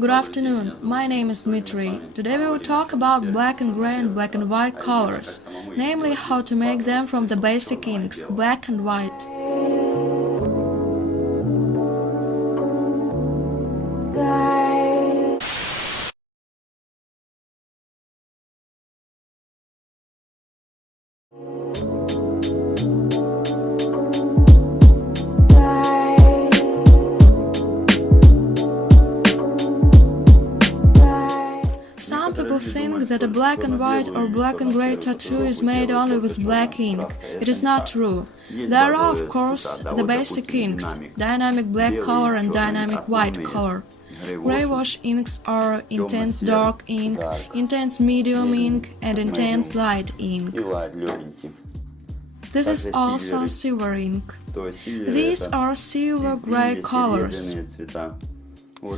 Good afternoon, my name is Dmitry. Today we will talk about black and gray and black and white colors, namely how to make them from the basic inks, black and white. Some people think that a black and white or black and gray tattoo is made only with black ink. It is not true. There are, of course, the basic inks, dynamic black color and dynamic white color. Gray wash inks are intense dark ink, intense medium ink, and intense light ink. This is also silver ink. These are silver-gray colors.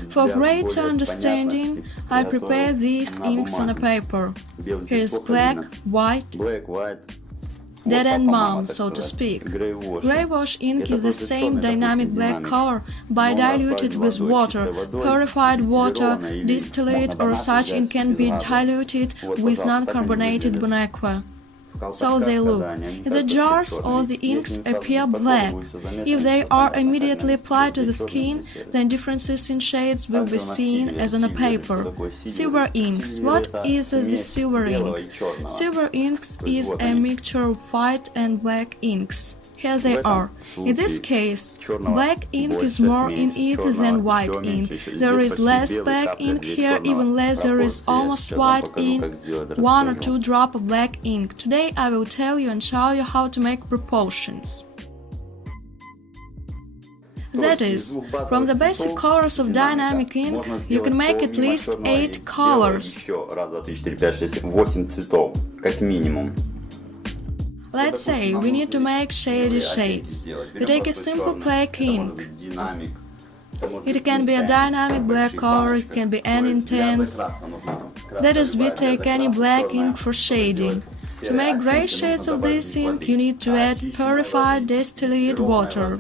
For greater understanding, I prepared these inks on a paper. Here is black, white, dead and mum, so to speak. Gray wash ink is the same dynamic black color, but diluted with water. Purified water, distillate or such ink can be diluted with non-carbonated bon aqua. So they look. In the jars, all the inks appear black. If they are immediately applied to the skin, then differences in shades will be seen as on a paper. Silver inks. What is the silver ink? Silver inks is a mixture of white and black inks. Here they are. In this case, black ink is more in it than white ink. There is less black ink here, even less there is almost white ink, 1 or 2 drops of black ink. Today I will tell you and show you how to make proportions. That is, from the basic colors of dynamic ink, you can make at least 8 colors. Let's say we need to make shady shades. We take a simple black ink. It can be a dynamic black color, it can be an intense. That is, we take any black ink for shading. To make gray shades of this ink, you need to add purified distilled water.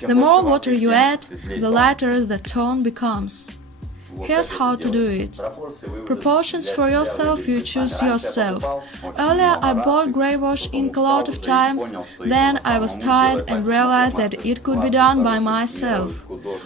The more water you add, the lighter the tone becomes. Here's how to do it. Proportions for yourself you choose yourself. Earlier I bought grey wash ink a lot of times, then I was tired and realized that it could be done by myself.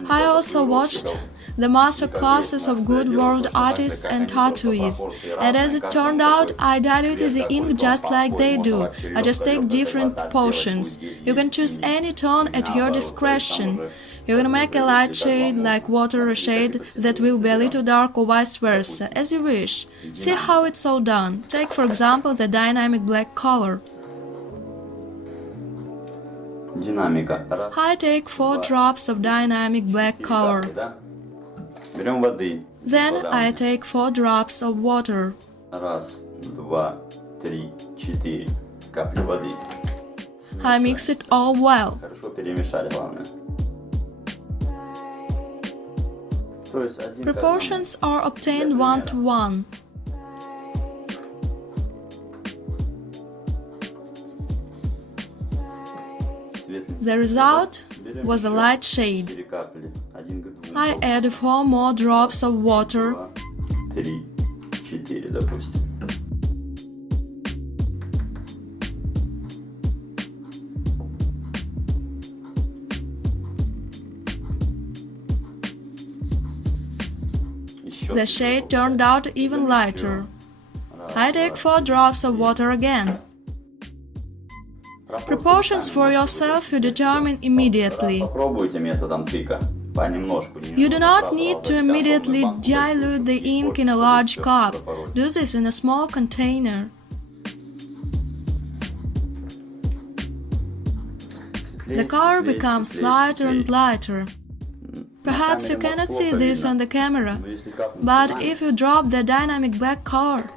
I also watched the master classes of good world artists and tattooists, and as it turned out, I diluted the ink just like they do. I just take different proportions. You can choose any tone at your discretion. You can make a light shade, like water shade, that will be a little dark or vice versa, as you wish. See how it's all done. Take for example the dynamic black color. I take 4 drops of dynamic black color. Then I take 4 drops of water. I mix it all well. Proportions are obtained 1 to 1. The result was a light shade. I add 4 more drops of water. The shade turned out even lighter. I take 4 drops of water again. Proportions for yourself you determine immediately. You do not need to immediately dilute the ink in a large cup. Do this in a small container. The color becomes lighter and lighter. Perhaps you cannot see this on the camera, but if you drop the dynamic black color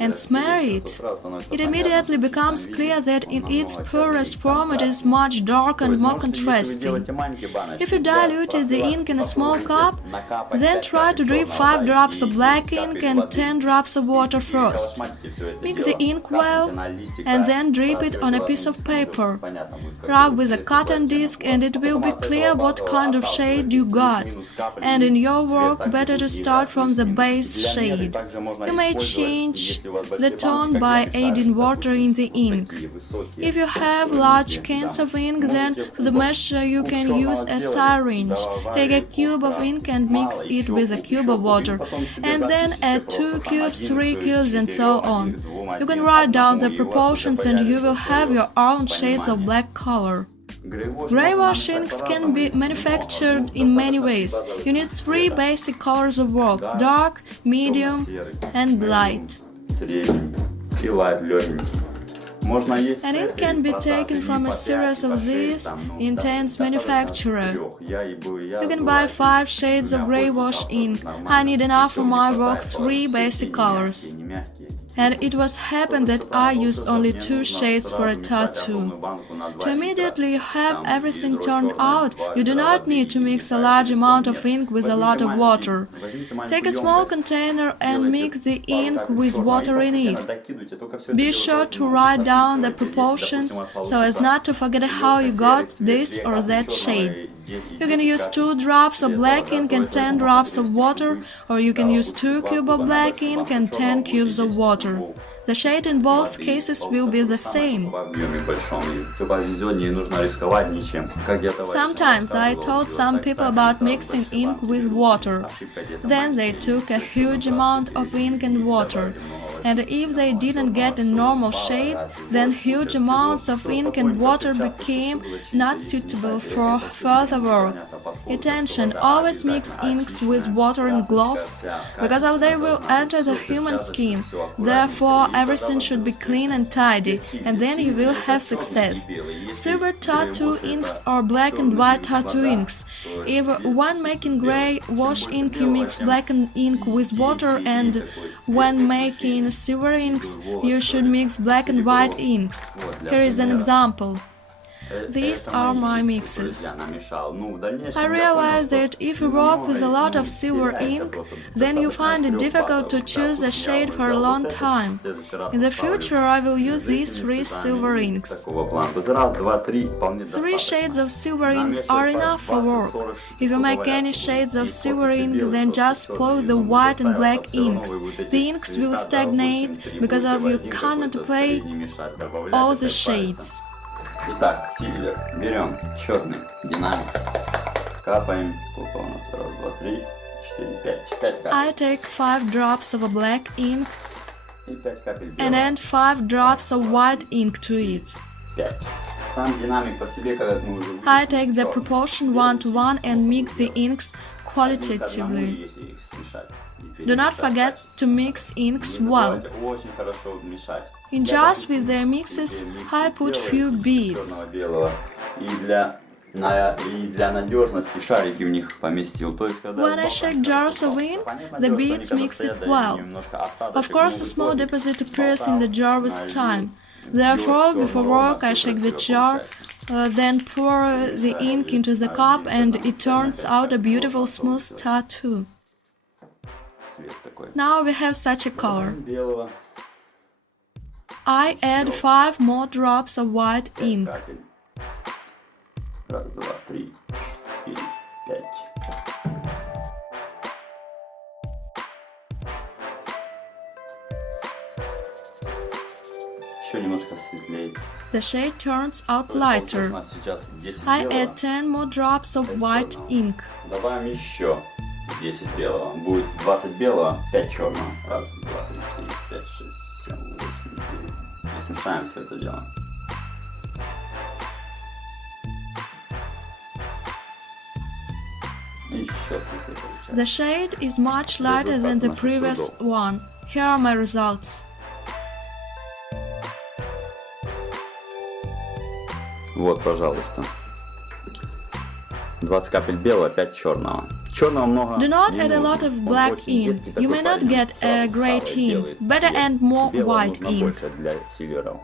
and smear it, it immediately becomes clear that in its purest form it is much darker and more contrasting. If you diluted the ink in a small cup, then try to drip 5 drops of black ink and 10 drops of water first. Mix the ink well and then drip it on a piece of paper. Rub with a cotton disc and it will be clear what kind of shade you got. And in your work, better to start from the base shade. You may change the tone by adding water in the ink. If you have large cans of ink, then for the measure you can use a syringe. Take a cube of ink and mix it with a cube of water, and then add 2 cubes, 3 cubes, and so on. You can write down the proportions and you will have your own shades of black color. Gray wash inks can be manufactured in many ways. You need 3 basic colors of work: dark, medium, and light. An ink can be taken from a series of these intense manufacturer. You can buy 5 shades of gray wash ink. I need enough for my work 3 basic colors. And it was happened that I used only 2 shades for a tattoo. To immediately have everything turned out, you do not need to mix a large amount of ink with a lot of water. Take a small container and mix the ink with water in it. Be sure to write down the proportions so as not to forget how you got this or that shade. You can use 2 drops of black ink and 10 drops of water, or you can use 2 cubes of black ink and 10 cubes of water. The shade in both cases will be the same. Sometimes I told some people about mixing ink with water. Then they took a huge amount of ink and water. And if they didn't get a normal shade, then huge amounts of ink and water became not suitable for further work. Attention, always mix inks with water in gloves, because they will enter the human skin. Therefore, everything should be clean and tidy, and then you will have success. Silver tattoo inks or black and white tattoo inks. If when making gray wash ink you mix black ink with water, and when making silver inks you should mix black and white inks. Here is an example. These are my mixes. I realized that if you work with a lot of silver ink, then you find it difficult to choose a shade for a long time. In the future I will use these 3 silver inks. 3 shades of silver ink are enough for work. If you make any shades of silver ink, then just pour the white and black inks. The inks will stagnate because you cannot play all the shades. Итак, сильвер. Берем черный динамик. Капаем. Сколько у нас? 1, 2, 3, 4, 5. 5 капель. I take 5 drops of a black ink И 5 капель and белого. add 5 drops of white ink to it. 5. Сам динамик по себе, когда мы уже... I take the proportion 1:1 and mix the inks qualitatively. Если их смешать. Do not forget to mix inks well. Очень хорошо мешать. In jars with their mixes, I put few beads. И для надежности шарики в них поместил. То есть, когда When I shake jars of ink, the beads mix it well. Of course, a small deposit appears in the jar with time. Therefore, before work, I shake the jar, then pour the ink into the cup, and it turns out a beautiful smooth tattoo. Now we have such a color. I add 5 more drops of white ink. 1, 2, 3, 4, 5. Еще немножко светлее. The shade turns out lighter. I add 10 more drops of white ink. Добавим еще 10 белого. Будет 20 белого, 5 черного. 1, 2, 3, 4, 5, 6, 7, 8, 9. И смешаем все это дело. Еще светлее получается. The shade is much lighter than the previous one. Here are my results. Вот, пожалуйста. 20 капель белого, 5 черного. Черного много. Do not add a lot of black ink. You may not get a great hint. Better add more white ink. Для сильверов.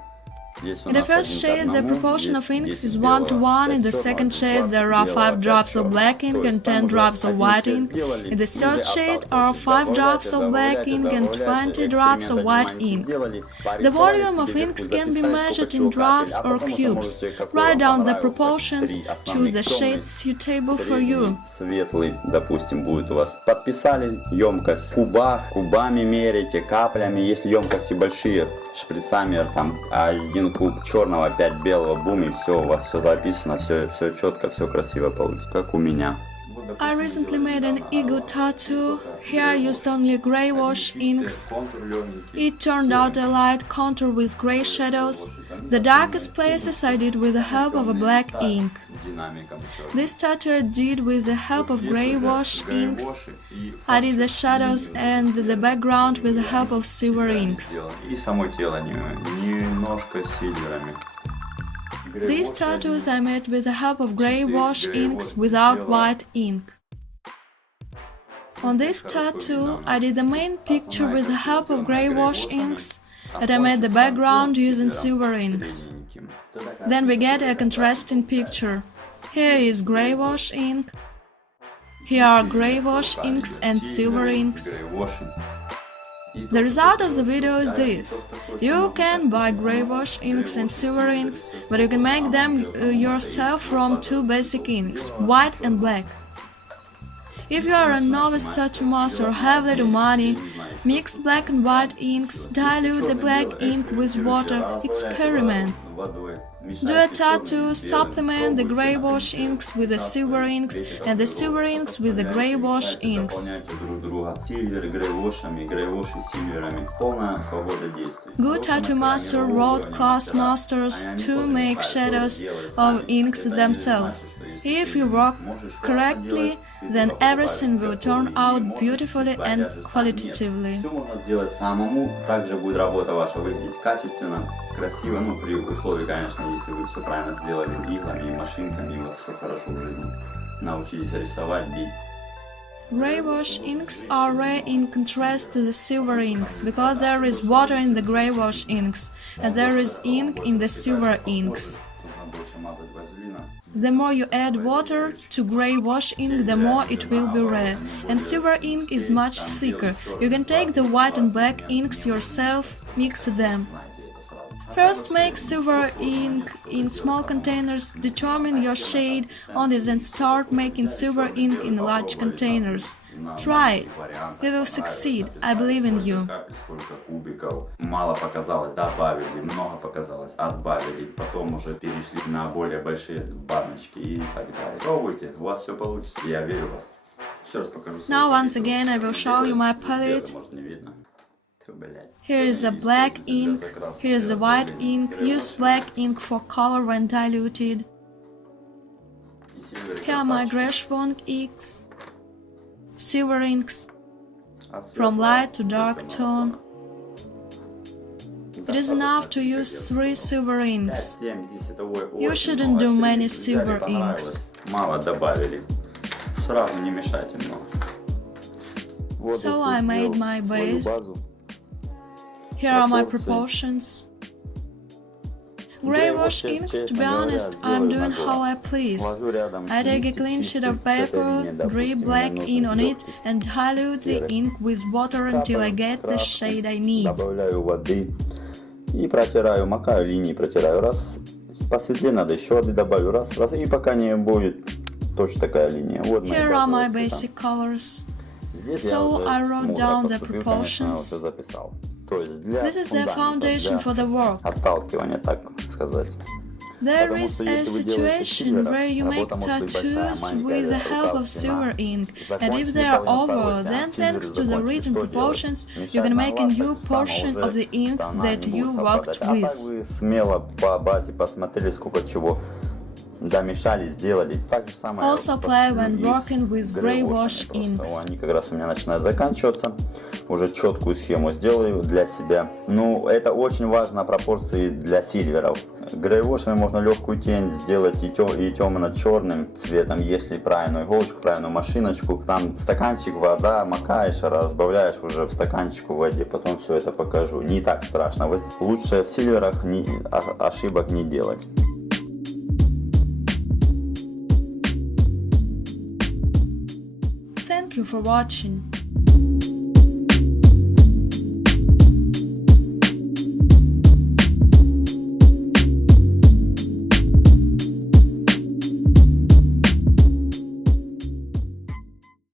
In the first shade, the proportion of inks is 1 to 1. In the second shade, there are 5 drops of black ink and 10 drops of white ink. In the third shade are 5 drops of black ink and 20 drops of white ink. The volume of inks can be measured in drops or cubes. Write down the proportions to the shades suitable for you. Светлый, допустим, будет у вас. Подписали емкость в кубах, кубами меряйте, каплями. Если емкости большие, шприцами там 1 куб черного, 5 белого, бум, и все, у вас все записано, все четко, все красиво получится, как у меня. I recently made an eagle tattoo. Here I used only grey wash inks. It turned out a light contour with grey shadows. The darkest places I did with the help of a black ink. This tattoo I did with the help of grey wash inks. I did the shadows and the background with the help of silver inks. These tattoos I made with the help of grey wash inks without white ink. On this tattoo, I did the main picture with the help of grey wash inks, and I made the background using silver inks. Then we get a contrasting picture. Here is grey wash ink, here are grey wash inks and silver inks. The result of the video is this. You can buy grey wash inks and silver inks, but you can make them yourself from 2 basic inks, white and black. If you are a novice tattoo master or have little money, mix black and white inks, dilute the black ink with water, experiment. Do a tattoo, supplement the grey wash inks with the silver inks and the silver inks with the grey wash inks. Good tattoo master wrote class masters to make shadows of inks themselves. If you work correctly, then everything will turn out beautifully and qualitatively. Все можно сделать самому, также будет работа ваша выглядеть качественно, красиво, ну при условии, конечно, если вы все правильно сделали иглами и машинками, и вот все хорошо в жизни. Научились рисовать, бить. Grey wash inks are rare in contrast to the silver inks, because there is water in the grey wash inks, and there is ink in the silver inks. The more you add water to grey wash ink, the more it will be rare, and silver ink is much thicker. You can take the white and black inks yourself, mix them. First make silver ink in small containers, determine your shade on this and start making silver ink in large containers. Try it. You will succeed. I believe in you. Мало показалось, добавили, много показалось, отбавили, потом уже перешли на более большие баночки и так далее. Пробуйте, у вас все получится, я верю в вас. Еще раз покажу. Now once again I will show you my palette. Here is a black ink, here is a white ink. Use black ink for color when diluted. Here are my greyish inks, silver inks, from light to dark tone. It is enough to use 3 silver inks. You shouldn't do many silver inks. Мало добавили. Сразу не мешайте много. So I made my base. Here are my proportions. Grey wash inks, to be honest, I'm doing how I please. I take a clean sheet of paper, drip black ink on it, and dilute the ink with water until I get the shade I need. Добавляю воды и протираю, макаю линии, протираю. Раз, посветлее надо, еще воды добавлю, раз, и пока не будет точно такая линия. Вот Here are my basic colors. So I wrote down the proportions. This is the foundation for the work. Отталкивание, так сказать. There is a situation where you make tattoos with the help of silver ink, and if they are over, then thanks to the written proportions, you can make a new portion of the inks that you worked with. Смело по базе посмотрели, сколько чего домешали, сделали. Так же самое. Also play when working with gray wash inks. Они как раз у меня начинают заканчиваться. Уже четкую схему сделаю для себя. Ну, это очень важно, пропорции для сильверов. Грейвошами можно легкую тень сделать и темно-черным цветом, если правильную иголочку, правильную машиночку. Там стаканчик, вода, макаешь, разбавляешь уже в стаканчику в воде. Потом все это покажу. Не так страшно. Лучше в сильверах ошибок не делать. Thank you for watching.